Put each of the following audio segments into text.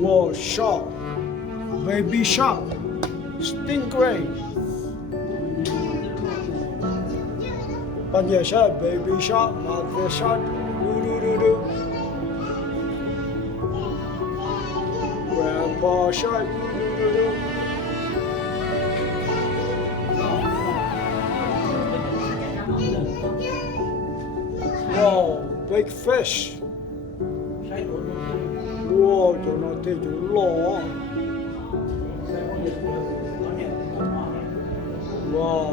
Whoa, shark. Baby shark. Stingray. But yes, baby shark, mother shark. Do. Grandpa shark. Do. Whoa, big fish. Whoa, chỗ nó thì chỗ lò. Wow.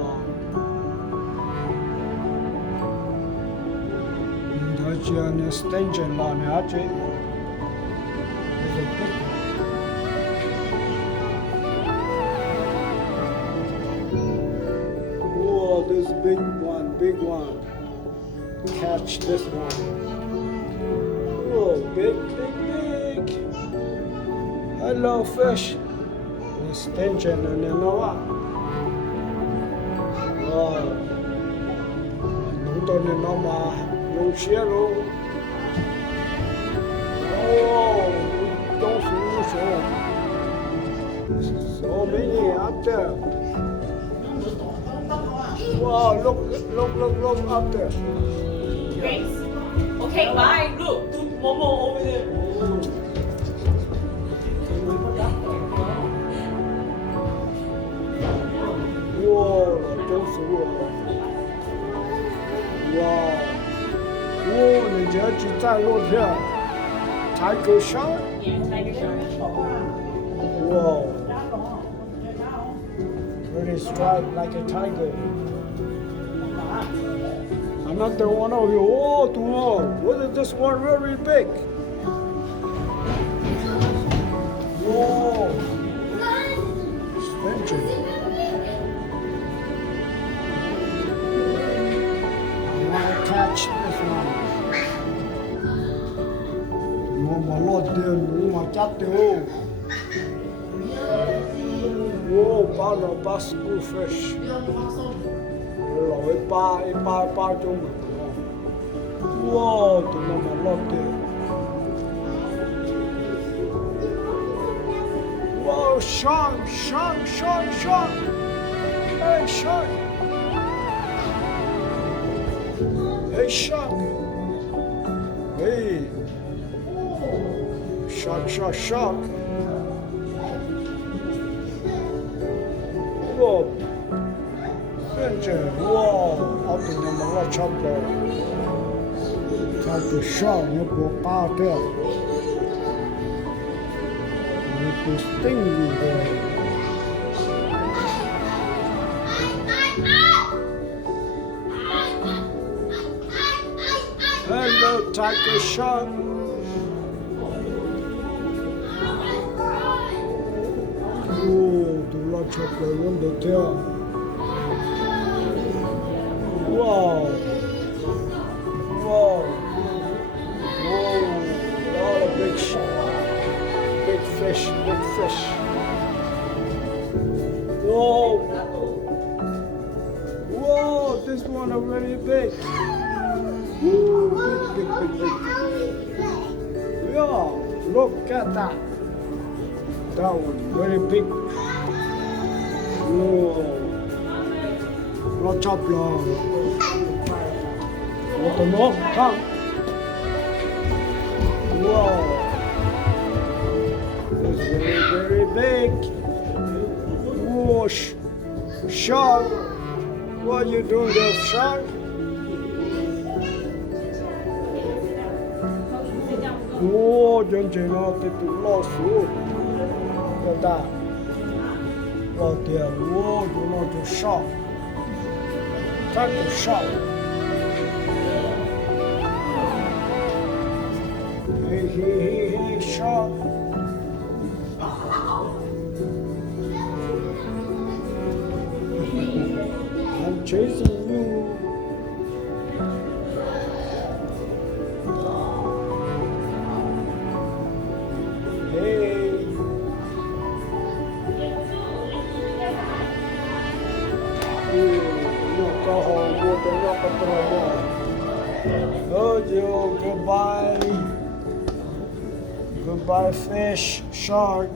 Thấy chưa, nó extension là này chứ. Whoa, this big one. Catch this one. Whoa, big. Hello, fish. Extension and then what? Wow. Nó tôi nên nó mà dùng xe luôn. Oh, don't see. So many up there. Wow, look up there. Grace. Okay, bye. Look, do Momo over there. Wow, don't see. Wow. Wow, 人家只在路边。Tiger shark? Yeah, tiger shark. Wow. Really striped like a tiger. Another one of you. Oh, what is this one very big? Whoa. Extension. I want to catch this one. Mà lọt tiền mà chắc tiêu. Wow, ba school fish. Rồi ba chung mà. Wow, tụi nó mà lọt tiền. Wow, shark. Hey, shark. Hey, shark. Hey. Shark. Whoa. Wow. Out in the Malay chopper. Type of shark, you go out there. You to sting you there. Hello, tiger shark. The large chopper on the tail. Wow. A lot of big fish. Whoa, this one is very big. Big. Yeah, look at that. That one very big. Whoa. Not chop long. What the more? Come. Wow. It's very big. Whoa. Shark. What are you doing there, shark? Whoa, dân chỉ nó thì tụi lo xuống. Cái ta. Lo tiền. Whoa, tụi nó tụi shark. Type of shark. Hey, shark. I'm chasing you. Hey. Go home, goodbye. buy fish, shark,